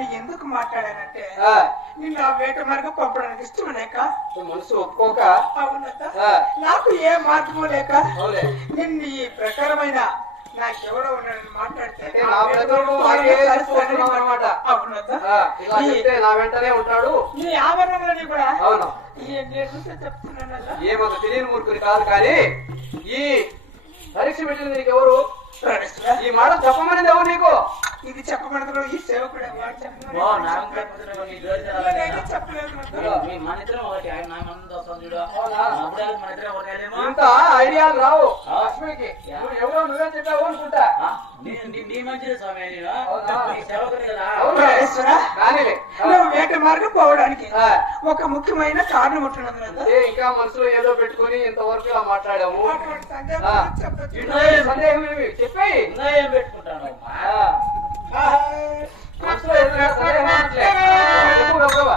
నేను ఎందుకు మాట్లాడానంటే నిన్ను ఆ వేట మార్గం పంపడానికి ఇష్టం లేక మనసు ఒప్పుకోక నాకు ఏ మార్గము లేక నిన్ను ఈ ప్రకారమైన నాకెవరో ఉన్నాడని మాట్లాడితే నా వెంటనే ఉంటాడు ఈ ఆవరణలోని కూడా అవును చెప్తున్నాను ఏమంత తెలియని మూర్ఖుని కాదు కానీ ఈ పరీక్ష పెట్టింది నీకు ఎవరు ఈ మాట చెప్పమనేది ఎవరు నీకు ఇది చెప్పమని ఈ సేవకుడు ఇంత ఐడియాలు రావు లక్ష్మికి ఎవరో నువ్వే చెప్పావు అనుకుంటా వేట మార్గం పోవడానికి ఒక ముఖ్యమైన కారణం ఉంటున్నది ఇంకా మనసులో ఏదో పెట్టుకుని ఇంతవరకు ఇలా మాట్లాడాము సందేహం ఏమి చెప్పి ఏం పెట్టుకుంటాను మనసులో ఏదో సందేహం చెప్పు గబగబా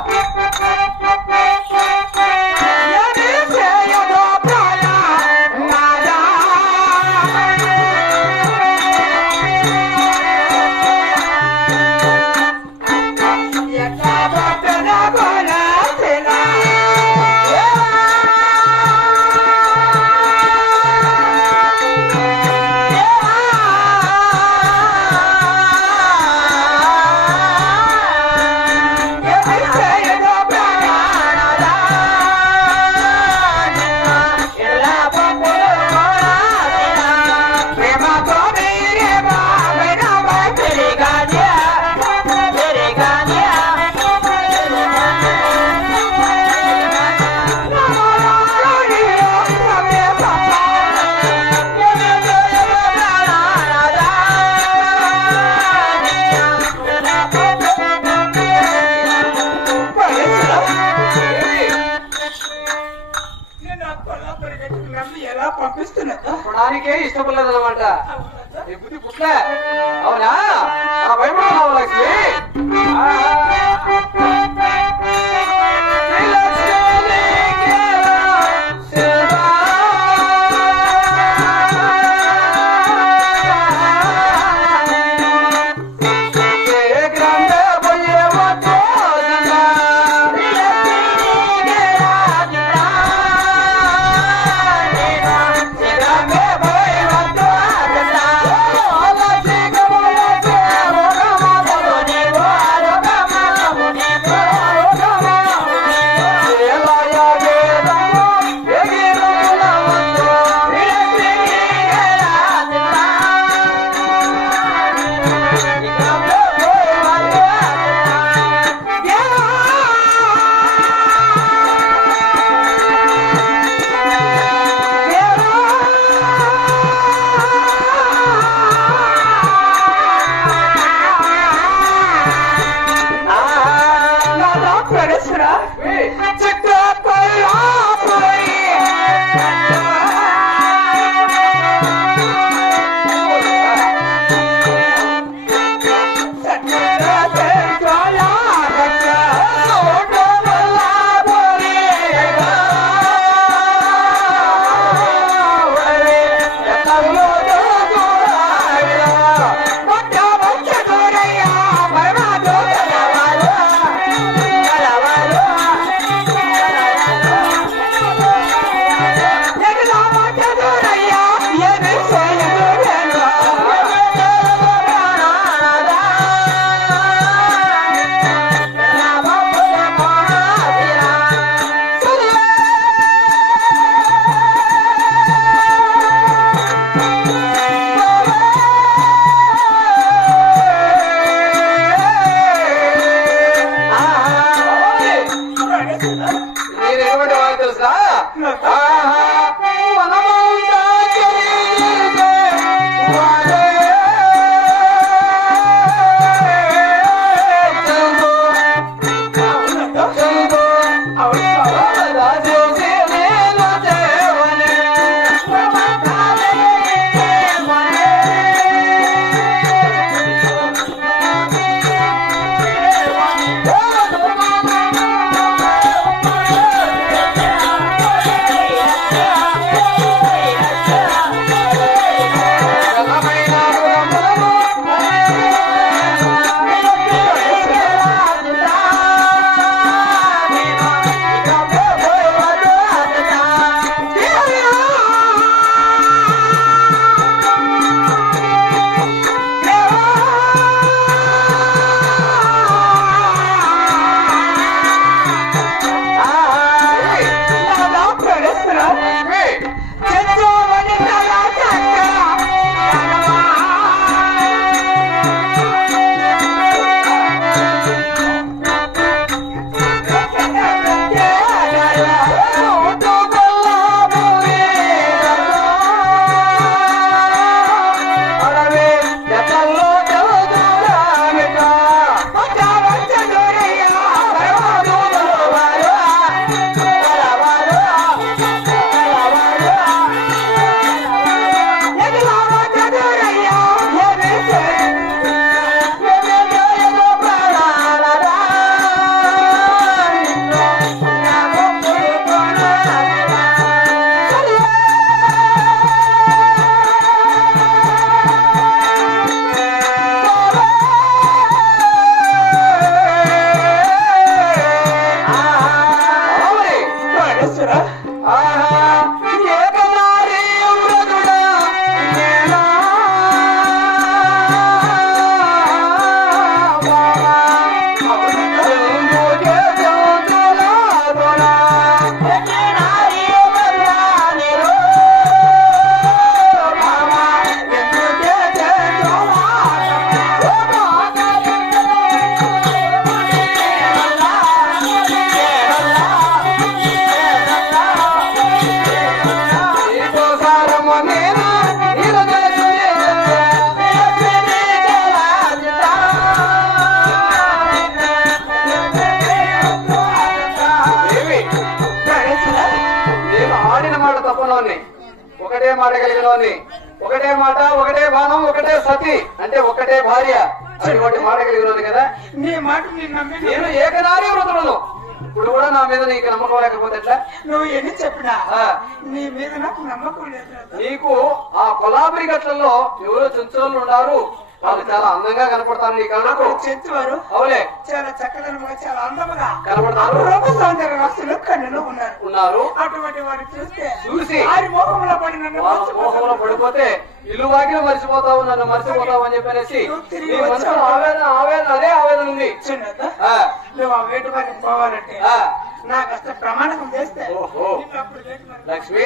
పంపిస్తున్నానికే ఇష్టపడలేదన్నమాట ఈ బుద్ధి పుట్లే అవునా భయపడుతున్నావు లక్ష్మి Come on, ఒకటే మాట కలిగిన వాడిని. ఒకటే మాట, ఒకటే బాణం, ఒకటే సతి, అంటే ఒకటే భార్య. అటువంటి మాట కలిగిన వాడిని కదా. నీ మాట నేను నమ్మి నేను ఏకనారీ వృతులను. ఇప్పుడు కూడా నా మీద నీకు నమ్మకం లేకపోతే ఎట్లా? నువ్వు ఎన్ని చెప్పినా నీ మీద నాకు నమ్మకం లేదు. నీకు ఆ కొల్లాపురి గట్లలో ఎవరో చెంచులు ఉన్నారు, వాళ్ళు చాలా అందంగా కనపడతారు నీ కళ్ళకు. చెంచువారు అవులే, చాలా చక్కదనముగా చాలా అందముగా కనపడతారు. రూప సౌందర్య రాస్తులు కన్నులు ఉన్నారు. అటువంటి వారిని చూసి వారి మోహంలో పడి నన్ను మోహంలో పడిపోతే ఇల్లు వాకిలు మర్చిపోతావు, నన్ను మర్చిపోతావు అని చెప్పనేసి నీ మనసులో ఆవేదన అదే ఆవేదన ఉంది. నువ్వు ఆ వేటు వారికి పోవాలంటే నాకు అసలు ప్రమాణకం చేస్తే లక్ష్మి